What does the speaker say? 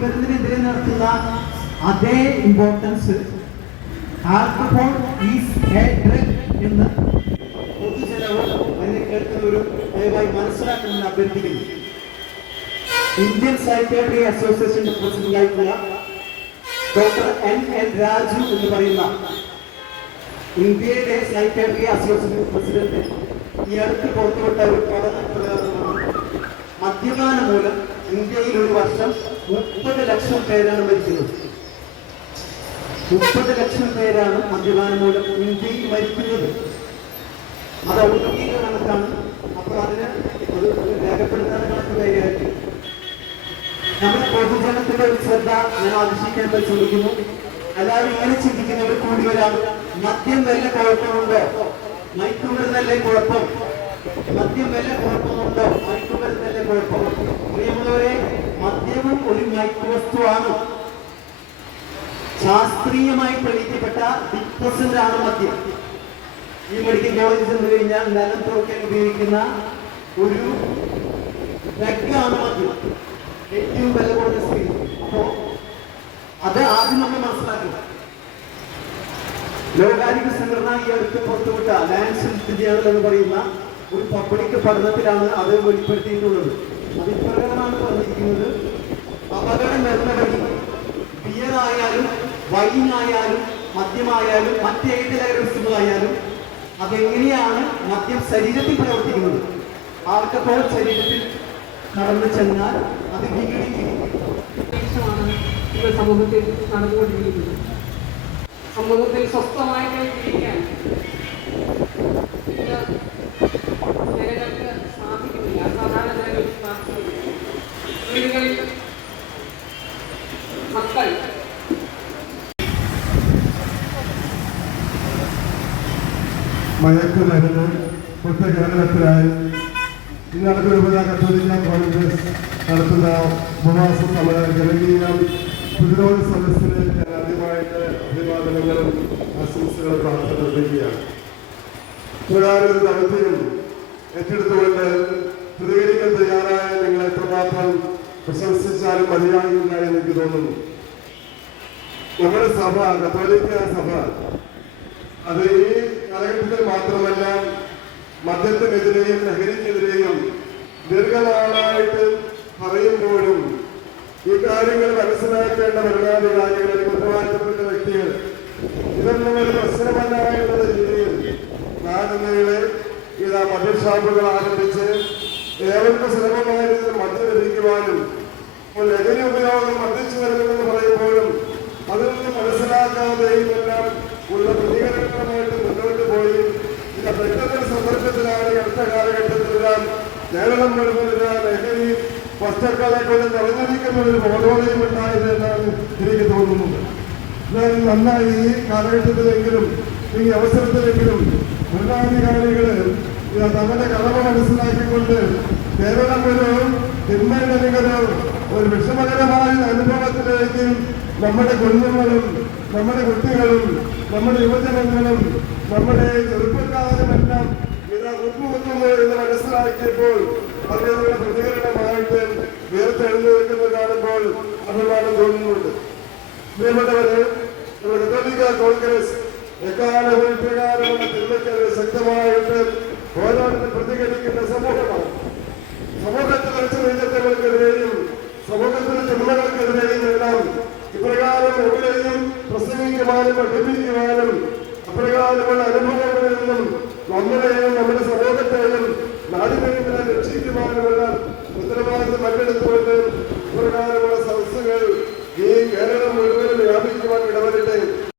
മയക്കുമരുന്നിനെതിരെ നടത്തുന്ന അതേ importance alcohol is A drug എന്ന് പൊതുജനവും അതിനെ കേൾക്കുന്നവരും ദയവായി മനസ്സിലാക്കണമെന്ന് അഭ്യർത്ഥിക്കുന്നു. ഇന്ത്യൻ സൈക്യാട്രി അസോസിയേഷന്റെ പ്രസിഡന്റായിട്ടുള്ള ഡോക്ടർ എൻ രാജു എന്ന് പറയുന്ന ഇന്ത്യയിലെ സൈക്യാട്രി അസോസിയേഷൻ പ്രസിഡന്റ് ഈ അടുത്ത് പുറത്തുവിട്ട ഒരു പഠന പ്രകാരമാണ് മദ്യപാനം മൂലം ഇന്ത്യയിൽ ഒരു വർഷം 30 ലക്ഷം പേരാണ് മരിക്കുന്നത്. 30 ലക്ഷം പേരാണ് മദ്യപാനം മൂലം ഇന്ത്യയിൽ മരിക്കുന്നത്. അത് ഔദ്യോഗിക കണക്കാണ്. അപ്പോൾ അതിന് അത് രേഖപ്പെടുത്താൻ കണക്ക് കാര്യമായിട്ട് നമ്മുടെ പൊതുജനത്തിന്റെ ഒരു ശ്രദ്ധ ഞാൻ ആകർഷിക്കാൻ ശ്രമിക്കുന്നു. എല്ലാവരും ഇങ്ങനെ ചിന്തിക്കുന്നവർ കൂടി വരാം. മദ്യം വല്ല കുഴപ്പമുണ്ടോ? മയക്കുമരുന്നല്ലേ കുഴപ്പം? മദ്യം വല്ല കുഴപ്പമുണ്ടോ? മയക്കുമരുന്നല്ലേ കുഴപ്പം? പ്രിയമുള്ളവരെ, മദ്യവും ഒരു മയക്കുവസ്തുവാണ്. ശാസ്ത്രീയമായി തെളിയിക്കപ്പെട്ട ഡിപ്രസന്റ് ആണ് മദ്യം. ഈ മെഡിക്കൽ കോളേജിൽ ചെന്ന് കഴിഞ്ഞാൽ നിലം തുറക്കാൻ ഉപയോഗിക്കുന്ന ഒരു ഡ്രഗാണ് മദ്യം. ഏറ്റവും വില കുറഞ്ഞ സ്ത്രീ. അപ്പോ അത് ആദ്യം നമ്മൾ മനസ്സിലാക്കുക. ലോകാരോഗ്യ സംഘടന ഈ അടുത്ത് പുറത്തുവിട്ട ലാൻസെറ്റ് ജേണൽ എന്ന് പറയുന്ന ഒരു പബ്ലിക് പഠനത്തിലാണ് അത് വെളിപ്പെടുത്തിയിട്ടുള്ളത്. അത് ഇപ്രകാരമാണ് പറഞ്ഞിരിക്കുന്നത്: അപകടം വരുന്ന വഴി ബിയർ ആയാലും വൈനായാലും മദ്യമായാലും മറ്റേത് ലഹരിവസ്തുക്കളായാലും അതെങ്ങനെയാണ് മദ്യം ശരീരത്തിൽ പ്രവർത്തിക്കുന്നത്. ആൽക്കഹോൾ ശരീരത്തിൽ കടന്നു ചെന്നാൽ അത് സമൂഹത്തിൽ നടന്നുകൊണ്ടിരിക്കുന്നത്. സമൂഹത്തിൽ സ്വസ്ഥമായിട്ട് ജീവിക്കാൻ ജനങ്ങൾക്ക് സാധിക്കുന്നില്ല. സാധാരണ ജനങ്ങൾക്ക് സാധിക്കുന്നില്ല. വീടുകളിൽ മക്കൾ മയക്കുമരുന്ന് കേരളത്തിലായി ഇന്നത്തെ രൂപത കത്തോലിക്ക കോൺഗ്രസ് നടത്തുന്ന ഉപവാസ സമരം ജനകീയ പ്രതിരോധ സദസ്സിന് ഞാൻ ആദ്യമായിട്ട് അഭിവാദനങ്ങളും ആശംസകളും പ്രാർത്ഥന നൽകുകയാണ്. പ്രകാരം ഒരു ദൗത്യം ഏറ്റെടുത്തുകൊണ്ട് പ്രതികരിക്കാൻ തയ്യാറായ നിങ്ങൾ എത്രമാത്രം പ്രശംസിച്ചാലും മതിയാകില്ല എന്ന് എനിക്ക് തോന്നുന്നു. നമ്മുടെ സഭ, കത്തോലിക്ക സഭ, അത് ഈ കാലഘട്ടത്തിൽ മാത്രമല്ല മദ്യത്തിനെതിരെയും ലഹരിക്കെതിരെയും ദീർഘനാളായിട്ട് പറയുമ്പോഴും ഈ കാര്യങ്ങൾ മനസ്സിലാക്കേണ്ട ഭരണാധികാരികൾ, ഉത്തരവാദിത്തപ്പെട്ട വ്യക്തികൾ ഇതൊന്നും ഒരു പ്രശ്നമല്ല എന്നുള്ള രീതിയിൽ നാടുകളിലെ ഇതാ മദ്യഷാപ്പുകൾ ആരംഭിച്ച് ഏവർക്കും സുലഭമായ രീതിയിൽ മദ്യം ലഭിക്കുവാനും ലഹരി ഉപയോഗം വർദ്ധിച്ചു വരുമെന്ന് പറയുമ്പോഴും അതിൽ നിന്ന് മനസ്സിലാക്കാതെയും എല്ലാം ഉള്ള പ്രതികരണമായിട്ട് മുന്നോട്ട് പോയി ഇത് പെട്ടെന്നൊരു സന്ദർഭത്തിലാണ് അടുത്ത കാലഘട്ടത്തിലെല്ലാം കേരളം മുഴുവൻ ലഹരി വസ്തുക്കളെ കൊണ്ട് നിറഞ്ഞിരിക്കുന്ന ഒരു ബോധോദയം ഉണ്ടായത് എന്നാണ് എനിക്ക് തോന്നുന്നത്. എന്നാൽ നന്നായി ഈ കാലഘട്ടത്തിലെങ്കിലും ഈ അവസരത്തിലെങ്കിലും ഭരണാധികാരികള് തങ്ങളുടെ കടമ മനസ്സിലാക്കിക്കൊണ്ട് കേരളം ഒരു ഒരു വിഷമകരമായ അനുഭവത്തിലേക്ക് നമ്മുടെ കുഞ്ഞുങ്ങളും നമ്മുടെ കുട്ടികളും നമ്മുടെ യുവജനങ്ങളും നമ്മുടെ ചെറുപ്പക്കാരുമെല്ലാം ഇത് ഉപ്പുവെക്കുന്നു എന്ന് മനസ്സിലാക്കിയപ്പോൾ അതിനുള്ള പ്രതികരണമായിട്ട് ഉയർത്തെഴുന്നേൽക്കുന്നത് കാണുമ്പോൾ അഭിമാനം തോന്നുന്നുണ്ട്. പ്രിയപ്പെട്ടവര്, കത്തോലിക്ക കോൺഗ്രസ് എക്കാലവും ഇപ്രകാരമുള്ള തിന്മയ്ക്കെതിരെ ശക്തമായിട്ട് പോരാട്ടത്തിൽ പ്രതികരിക്കുന്ന സമൂഹമാണ്. സമൂഹത്തിൽ അച്ചടക്കങ്ങൾക്കെതിരെയും സമൂഹത്തിലെ തിന്മകൾക്കെതിരെയും എല്ലാം ഇപ്രകാരം എവിടെയും പ്രസംഗിക്കുവാനും പഠിപ്പിക്കുവാനും അപ്രകാരമുള്ള അനുഭവങ്ങളിൽ നിന്നും നമ്മളെയും നമ്മുടെ സമൂഹത്തെയും നാടിനെയും രക്ഷിക്കുവാനുമുള്ള ഉത്തരവാദിത്വം പങ്കെടുത്തുകൊണ്ട് ഇപ്രകാരം